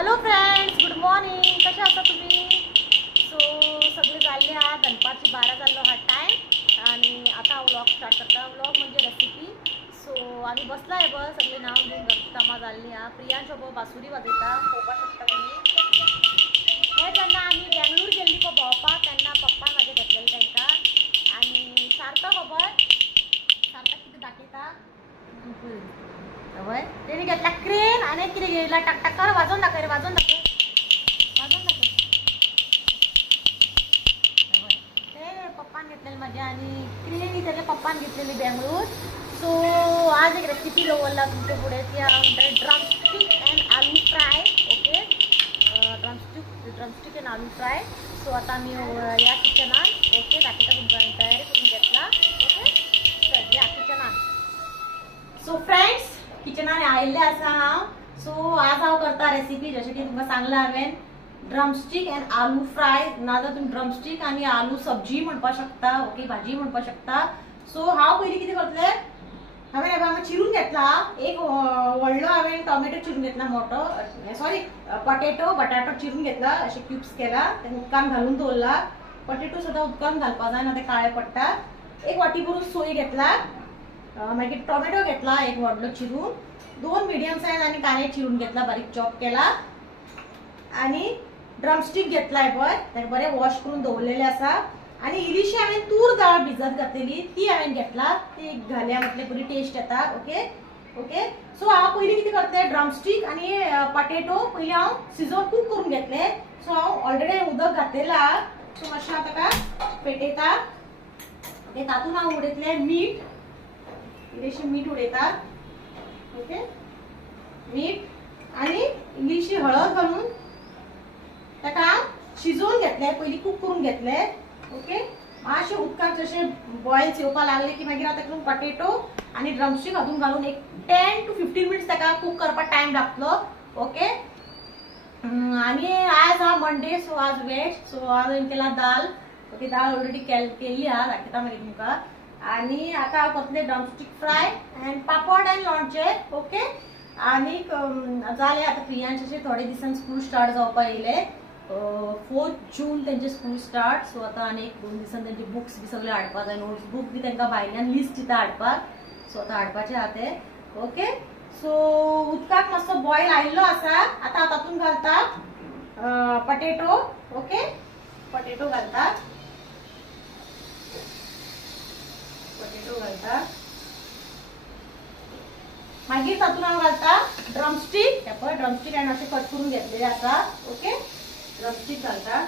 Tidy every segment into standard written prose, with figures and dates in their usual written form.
Hello friends, good morning. कशा आहात तुम्ही? सो सगळे चालले हा दनपारची 12 जाल्लो हा टाईम आणि आता व्लॉग स्टार्ट करता. व्लॉग म्हणजे रेसिपी. सो आम्ही बसला आहे बस सगळे नाव घेऊन कामा जाल्ली हा. प्रियांशोबत बासुरी वाजयता पळोवपाक शकता तुम्ही. हे त्यांना आम्ही बेंगळूर गेल्ली पळय भोंवपाक, तेन्ना पप्पान म्हाजे घेतलेले तांकां. आणि सार्थक खबर सार्थक कितें दाखयता हय तेणी घेतला क्रेन आणि कितें घेतला टाक कर वाजोवन दाखय रे, वाजोवन दाखय ते पप्पान घेतलेले म्हाज्या आणि क्रेन त्याच्या पप्पान घेतलेली बेंगळूर. सो आज एक रेसिपी दवरला तुमच्या फुडें, ती म्हणटा drumstick and aloo fry. Okay, drumstick and aloo fry. So आता आम्ही या किचनान ओके दाखयता तुमकां तयारी करून घेतला. ओके चल या किचनान. सो फ्रेंड्स किचनान आयिल्ले आसा हांव. सो आज हांव करता रेसिपी जशें की तुमकां सांगलां हांवें ड्रमस्टीक अँड आलू फ्राय, नाजाल्यार तुमी ड्रमस्टीक आनी आलू सब्जी म्हणपाक शकता. ओके, भाजी म्हणपाक शकता. सो हांव पयलीं कितें करतलें, हांवें चिरून घेतला एक व्हडलो, हांवें टोमॅटो चिरून घेतला मोठो, सॉरी बटाटो चिरून घेतला, अशे क्यूब्स केला, ते उदकान घालून दवरला. पोटेटो सुद्दां उदकान घालपाक जाय ना, ते काळे पडटा. एक वाटी भरून सोय घेतला, मागीर टोमॅटो घेतला एक व्हडलो चिरून, 2 मिडियम सायज आनी कांदे चिरून घेतला, बारीक चॉप केला. आणि ड्रमस्टीक घेतलाय पळय, ते बरे वॉश करून दवरलेले आसा. आणि इल्लीशी हांवें तूर दाळ भिजत घातलेली, ती हांवें घेतला, ती घाल्या म्हटल्यार बरी टेस्ट येता. Okay okay. सो हांव पयलीं कितें करतलें, ड्रमस्टीक आनी पोटेटो पयलीं हांव शिजोवन कूक करून घेतले. सो हांव ऑलरेडी उदक घातलेलें आहा. सो मातशें हांव ताका पेटयता. ओके, तातूंत हांव उडयतलें मीठ, इल्लीशी मीठ उडयता. ओके, मीठ आनी इल्लीशी हळद घालून ताका शिजोवन घेतले, पयलीं कूक करून घेतले. ओके, मातशें उदकाक जशें बॉयल्स येवपाक लागले की मागीर हांव तातूंत पोटेटो आनी ड्रमस्टीक घालून एक 10 to 15 मिनिट्स ताका कूक करपाक टायम लागतलो. ओके, आनी आज हा मंडे, सो आज वेज. सो हांवें केला दाल. ओके, दाल ऑलरेडी केल्ली आहा, दाखयता मागीर तुमकां. आणि आता हांव करतलें drumstick fry and papad and लोणचें. ओके, आनीक जालें आतां प्रियांशेचे थोडे दिसान स्कूल स्टार्ट जावपाक येयले. 4 जून तेंचे स्कूल स्टार्ट. सो आतां आनी 2 दिसान तेंचे बुक्स बी सगळे हाडपाक जाय, नोट्स बूक बी तांकां भायल्यान लिस्ट दिता हाडपाक. सो आतां हाडपाचें आहा ते. ओके, सो उदकाक मातसो बॉयल आयिल्लो आसा. आतां हांव तातूंत घालता पोटेटो. ओके, पोटेटो घालता, मागीर तातूंत हांव घालता ड्रमस्टीक. हे पळय ड्रमस्टीक हांवें अशें कट करून घेतलेले आसा. ओके, ड्रमस्टीक घालता,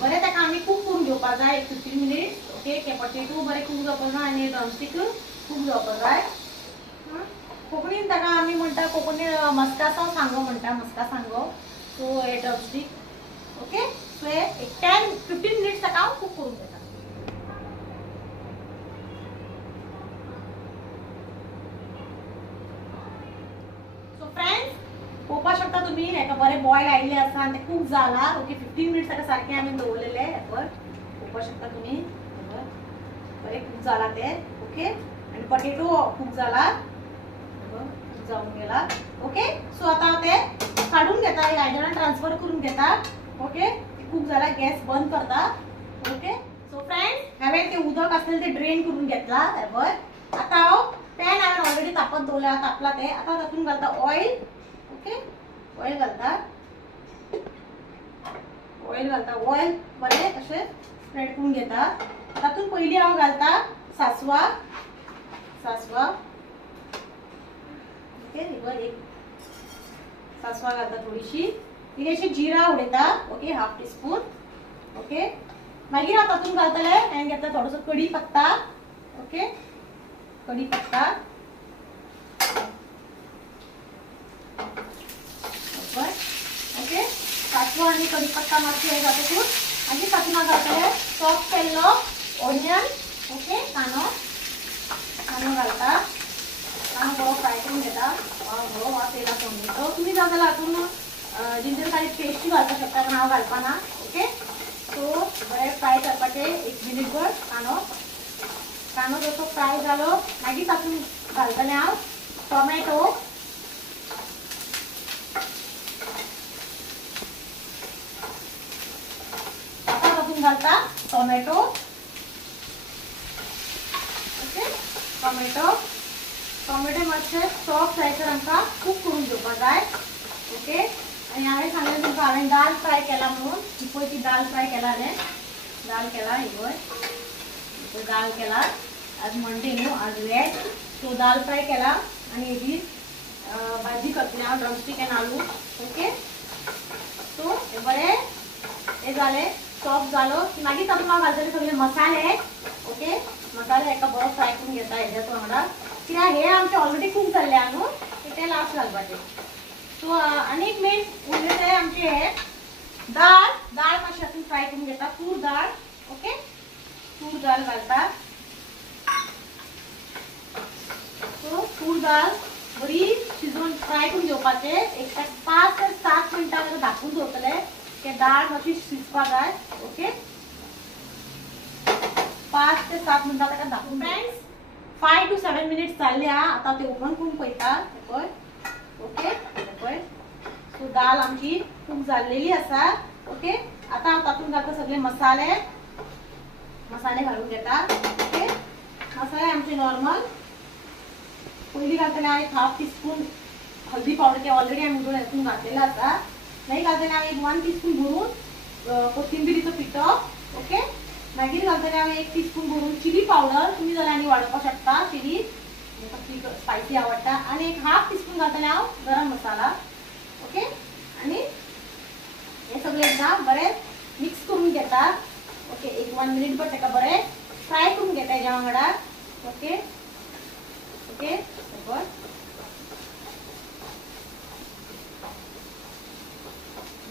बरें ताका आमी कूक करून घेवपाक जाय एक 15 मिनिट्स. ओके, पोटेटो बरें कूक जावपाक जाय आनी ड्रमस्टीक कूक जावपाक जाय. कोंकणीन ताका आमी म्हणटा, कोंकणी मस्का सांगो म्हणटा, मस्का सांगो. सो हे ड्रमस्टीक. ओके, सो हे एक 10-15 मिनिट्स ताका हांव कूक करून घेता. सो फ्रेंड्स पळोवपाक शकता तुमी, हेका बरें बॉयल आयिल्लें आसा आनी तें कूक जाला. ओके, 15 मिनिट्स ताका सारकें हांवें दवरलेले. हेपळय पळोवपाक शकता तुमी, बरें कूक जाला ते. ओके, आनी पोटेटो कूक जाला, कूक जावन गेला. ओके, सो आतां हांव ते काडून घेता, एक आयदनान ट्रान्सफर करून घेता. ओके, कूक जाला, गॅस बंद करता. ओके, सो फ्रेंड्स हांवें ते उदक आसलेलें ते ड्रेन करून घेतला. हेपळय आतां हांव पॅन हांवें ऑलरेडी तापत दवरला, तापला ते. आतां तातूंत घालता ऑयल. ओके, ऑयल घालता, ऑयल बरें अशें स्प्रेड करून घेता. तातूंत पयलीं हांव घालता सासवां. ओके, एक सासवां घालता, थोडीशी इल्लीशी जिरा उडयता. Okay, 1/2 teaspoon. ओके, मागीर हांव तातूंत घालतलें, हांवें घेतला थोडोसो कढीपत्ता. ओके, कढीपत्ता. ओके, सासवां आनी कढीपत्ता मातशें हे जातकूच मागीर तातूंत हांव घालतलें चॉप केल्लो ऑनियन. ओके, कांदो घालता, कांदो बरो फ्राय करून घेता. बरो वास येयला तो. तुमी जाय जाल्यार हातूंत जिंजर गार्लिक पेस्ट घालपाक शकता, पण हांव घालपाना. ओके, सो बरें फ्राय करपाचें 1 मिनिट भर. कांदो जसो फ्राय जालो मागीर तातूंत घालतलें हांव टोमॅटो, आता तातून घालता टोमॅटो. ओके, टोमॅटो मातशे सॉफ्ट जायसर आमकां खूब करून घेवपा जाय. ओके, आनी हांवें सांगलें तुमकां हांवें दाल फ्राय केला म्हणून. ही पळय ती दाल फ्राय केला हांवें. दाल केला ही पळय दाल केला. आज मंडे न्हू, आज वेज. सो दाल फ्राय केला आनी हेजी भाजी करतलें हांव, ड्रमस्टीक एंड आलू. ओके, सो हे बरें हे जालें, सॉफ्ट जालो की मागीर तातूंत हांव घालतलें सगळे मसाले. ओके, मसाले हेका बरो फ्राय करून घेता हेज्याच वांगडा, कित्याक हे आमचे ऑलरेडी कूक जाल्ले आहा न्हू, ते लास्ट घालपाचें. सो आनीक मेन उरलें तें आमचें हे दाळ मातशी हातून फ्राय करून घेता. तूर दाळ. ओके, तूर दाळ घालता. सो तूर दाळ बरी शिजोवन फ्राय करून घेवपाचें. एक 5 ते 7 मिनटां धाकून दवरतलें की दाळ मातशी शिजपा जाय. ओके, 5 ते 7 मिनटां ताका धाकून. फ्रेंड्स 5 to 7 मिनिट्स जाल्ले आहा. आतां ते ओपन करून पळयता. पळय. ओके, पळय. सो दाल आमची कूक जाल्लेली आसा. ओके, आतां हांव तातूंत घालता सगळे मसाले घालून घेता. ओके, मसाले आमचे नॉर्मल. पयलीं घालतलें हांव 1/2 टीस्पून हळदी पावडर, ते ऑलरेडी हांवें हातून घातलेलो आसा. मागीर घालतलें हांव 1 टीस्पून भरून कोथिंबिरीचो पिठो. ओके, मागीर घालतलें हांव 1 टीस्पून भरून चिली पावडर. तुमी जाल्यार आनी वाडोवपाक शकता चिली, म्हाका स्पायसी आवडटा. आनी 1/2 टीस्पून घालतलें हांव गरम मसाला. ओके, आनी हे सगळें एकदां बरें मिक्स करून घेता. ओके, 1 मिनिट भर ताका बरें फ्राय करून घेता हेज्या वांगडा. ओके, ओके,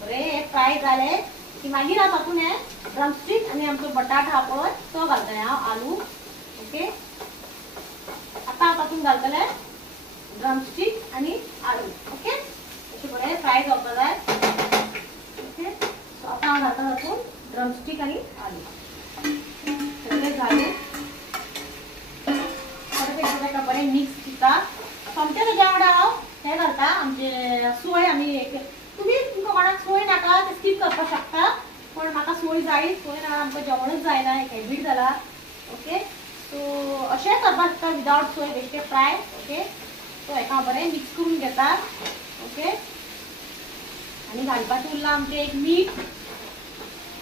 बरें फ्राय जाले की मागीर हांव तातूंत हे ड्रमस्टीक आनी आमचो बटाट आहा पळय तो घालतलें हांव, आलू. ओके, आतां हांव तातूंत घालतलें ड्रमस्टीक आनी आलू. ओके, अशें बरें फ्राय जावपा जाय. ओके, सो आतां हांव घालता तातूंत ड्रमस्टीक आनी आलू. सगळें घालून परत एकदां ताका बरें मिक्स दिता. सोमतें तेज्या वांगडा हांव हे घालता आमचे सोय. आमी तुमी तुमकां कोणाक सोय नाका ते स्कीप करपाक शकता, पण म्हाका सोय जाय. सोय ना आमकां जेवणूच जायना, एक हॅबीट जाला. ओके, सो अशें करपाक शकता विदावट सोय, बेश्टे फ्राय. ओके, सो हेका बरें मिक्स करून घेता. ओके, आनी घालपाचें उरलां आमचें एक मीठ.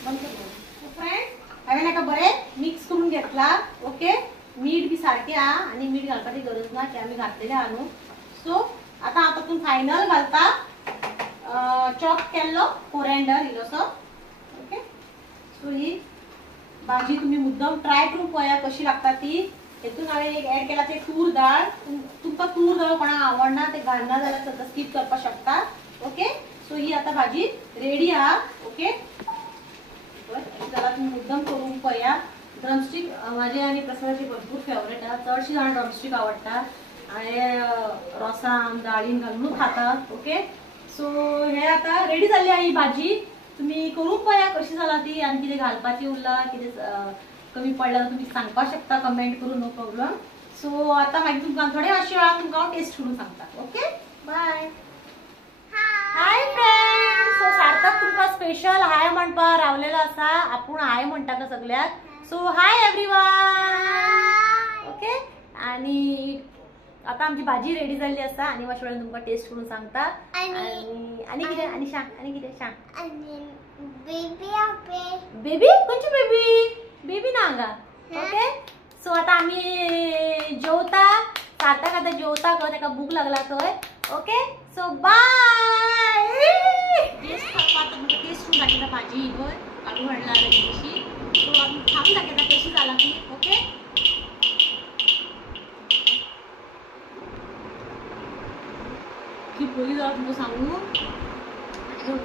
सो फ्रेंड्स हांवें हेका बरें मिक्स करून घेतला. ओके, मीठ बी सारकें आहा आनी मीठ घालपाची गरज ना की आमी घातलेलें आहा न्हू. सो आतां हांव तातूंत फायनल घालता चॉप केल्लो कोरिएंडर इल्लोसो. ओके, सो ही भाजी तुमी मुद्दम ट्राय करून पळया कशी लागता ती. हेतून हांवें एक ऍड केला ते तूर दाळ. तुमकां तूर दाळ कोणाक आवडना ते घालना जाल्यार सद्दां स्कीप करपाक शकता. ओके, सो ही आतां भाजी रेडी आहा. ओके, जाल्यार तुमी मुद्दम करून पळया. ड्रमस्टीक म्हाजे आनी प्रसादाची भरपूर फेवरेट आहा. चडशीं जाणां ड्रमस्टीक आवडटा. हांवें रोसान दाळीन घालून खातात. ओके, सो हे आतां रेडी जाल्ली आहा ही भाजी. तुमी करून पळया कशी जाला ती, आनी कितें घालपाचें उरलां, कितें कमी पडलां जाल्यार तुमी सांगपाक शकता कमेंट करून, नो प्रॉब्लम. सो आतां मागीर तुमकां थोड्या मातशे वेळान तुमकां हांव टेस्ट करून सांगता. Okay, bye. Hi friends, so Sarthak तुमकां स्पेशल हाय म्हणपाक रावलेलो आसा. आपूण हाय म्हणटा का सगळ्याक. So hi everyone. ओके, आनी आतां आमची भाजी रेडी जाल्ली आसा आनी मातशे वेळान तुमकां टेस्ट करून सांगता. आनी कितें आनी सांग. बेबी खंयची बेबी ना हांगा. ओके, सो आतां आमी जेवता. सार्थक आतां जेवता खंय, ताका भूक लागला खंय. Okay, so bye. टेस्ट करपाक म्हणजे टेस्ट करून दाखयता भाजी ही पळय काडून हाडला तशी. सो आमी खावन दाखयता कशी जाला ती. ओके, की बरी जाला तुमकां सांगू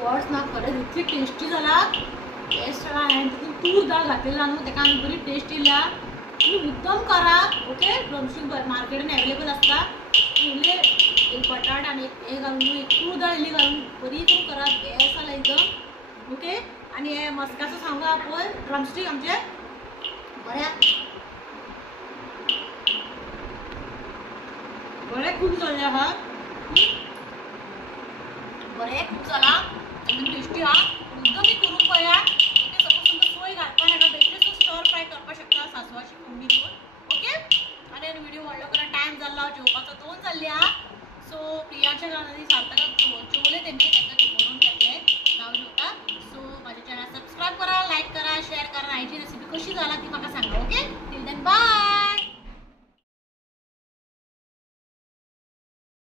वर्ड्स ना. खरेंच इतली टेस्टी जाला. टेस्ट जाला. हांवें तितून तूर दाळ घातलेला न्हू ताका आनी बरी टेस्ट येयला. तुम्ही मुद्दम करा. ओके, ड्रमस्टीक मार्केटान अवेलेबल आसता. उरले एक बटाट आनी हे घालून एक तूर दाळ इल्ली घालून बरी करून करा. बेस्ट जाला एकदम. ओके, आनी हे मस्काचो सांगू पळय ड्रमस्टीक आमचे बरें खूब जाल्ले आहा बरे खूप चला एकदम टेस्टी हा एकदम मी करून पळया ओके सपोज तुमकां सोय घालपा नाका बेश्टेच स्टर फ्राय करपाक शकता सासवाची फोडणी दिवन ओके आनी व्हिडिओ व्हडलो करून टायम जाल्लो जेवपाचो 2 जाल्ली हा सो प्रियाच्या गांवांनी सार्थकाक जेवले तेमी ताका म्हणून घेतले नाव जेवता सो माझ्या चॅनल सबस्क्राईब करा लाईक करा शेअर करा आयची रेसिपी कशी झाला ती म्हाका सांगा ओके टिल देन बाय